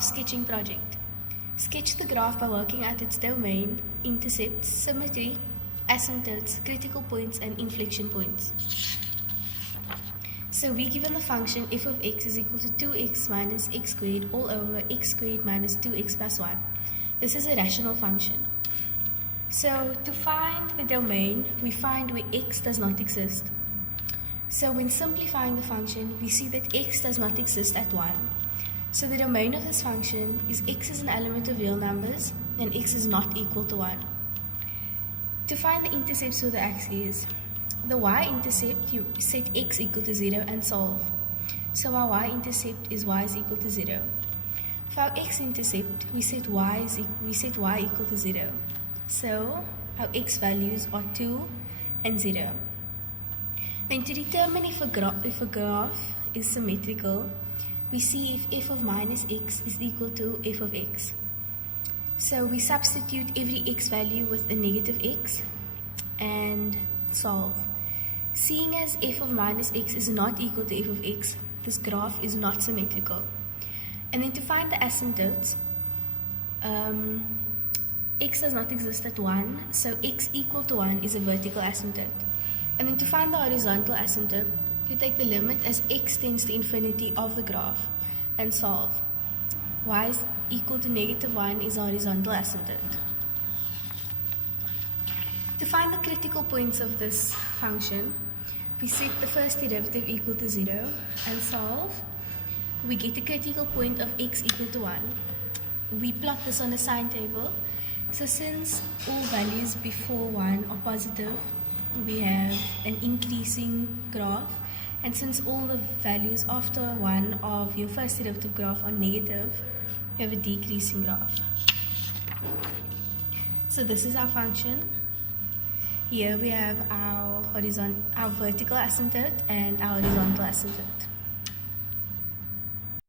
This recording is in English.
Graph sketching project. Sketch the graph by working out its domain, intercepts, symmetry, asymptotes, critical points, and inflection points. So we're given the function f of x is equal to 2x minus x squared all over x squared minus 2x plus 1. This is a rational function. So to find the domain, we find where x does not exist. So when simplifying the function, we see that x does not exist at 1. So the domain of this function is x is an element of real numbers and x is not equal to 1. To find the intercepts for the axes, the y-intercept, you set x equal to 0 and solve. So our y-intercept is y is equal to 0. For our x-intercept, we set y equal to 0. So our x values are 2 and 0. Then to determine if a graph is symmetrical, we see if f of minus x is equal to f of x. So we substitute every x value with a negative x and solve. Seeing as f of minus x is not equal to f of x, this graph is not symmetrical. And then to find the asymptotes, x does not exist at 1, so x equal to 1 is a vertical asymptote. And then to find the horizontal asymptote, you take the limit as x tends to infinity of the graph and solve. Y is equal to negative 1 is a horizontal asymptote. To find the critical points of this function, we set the first derivative equal to 0 and solve. We get the critical point of x equal to 1. We plot this on a sine table. So since all values before 1 are positive, we have an increasing graph. And since all the values after 1 of your first derivative graph are negative, we have a decreasing graph. So this is our function. Here we have our vertical asymptote and our horizontal asymptote.